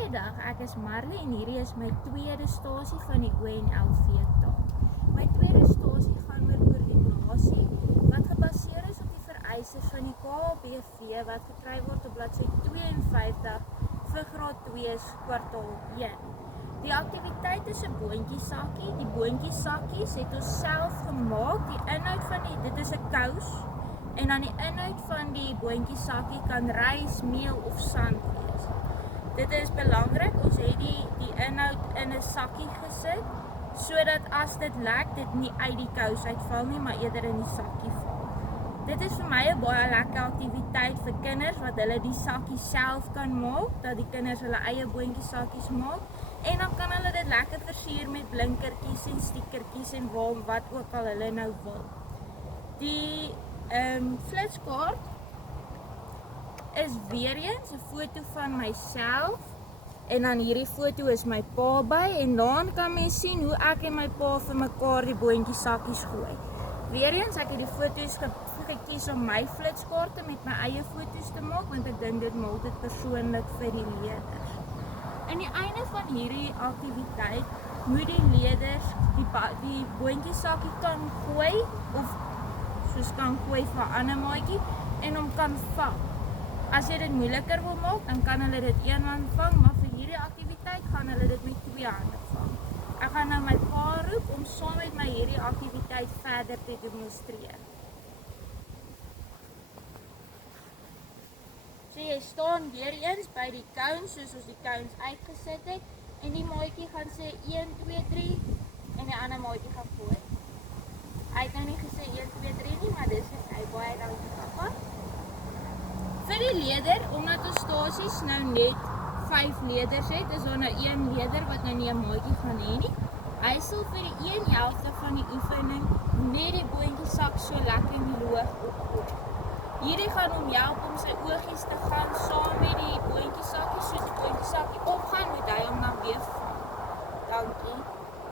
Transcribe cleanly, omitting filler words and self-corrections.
Goeiedag, ek is Marley en hierdie is my tweede stasie van die ONLV-taak. My tweede stasie gaan oor koördinasie wat gebaseer is op die vereistes van die KLBV wat gekry word op bladsy 52 vir graad 2 kwartaal 1. Die aktiwiteit is 'n boontjiesakkie. Die boontjiesakkies het ons self gemaak. Die inhoud van dit is 'n kous en dan die inhoud van die boontjiesakkie kan rys, meel of sand wees. Dit is belangrik, ons het die inhoud in 'n sakkie gesit, sodat as dit lek, dit nie uit die kous uitval nie, maar eerder in die sakkie val. Dit is vir my 'n baie lekker aktiwiteit vir kinders, wat hulle die sakkie self kan maak, dat die kinders hulle eie boontjiesakkies maak, en dan kan hulle dit lekker versier met blinkertjies en stiekertjies en wat ook al hulle nou wil. Die flitskaart is weer eens 'n foto van myself en dan hierdie foto is my pa by en dan kan mens sien hoe ek en my pa vir mekaar die boontjiesakkies gooi. Weer eens, ek het die foto's gekies om my flitskaarte met my eie foto's te maak want ek dink dit maak dit persoonlik vir die leerders. Aan die einde van hierdie aktiwiteit moet die leerders die boontjiesakkie kan gooi of soos kan gooi vir 'n ander maatjie en hom kan vang. As jy dit moeiliker wil maak, dan kan hulle dit een hand vang, maar vir hierdie aktiwiteit gaan hulle dit met 2 hande vang. Ek gaan nou my pa roep om saam met my hierdie aktiwiteit verder te demonstreer. So jy staan weer eens by die cones, soos ons die cones uitgesit het, en die maatjie gaan sê 1, 2, 3 en die ander maatjie gaan gooi. Hy het nou nie gesê 1, 2, 3 nie, maar dis is hy baie dankie papa. Vir die leerder, omdat ons stasies nou net 5 leerders het, is daar nou 1 leerder wat nou nie 'n maatjie gaan hê nie. Hy sal vir die 1 helfte van die oefening net die boontjiesak so lekker in die lug opgooi. Hierdie gaan hom help om sy oogies te gaan saam met die boontjie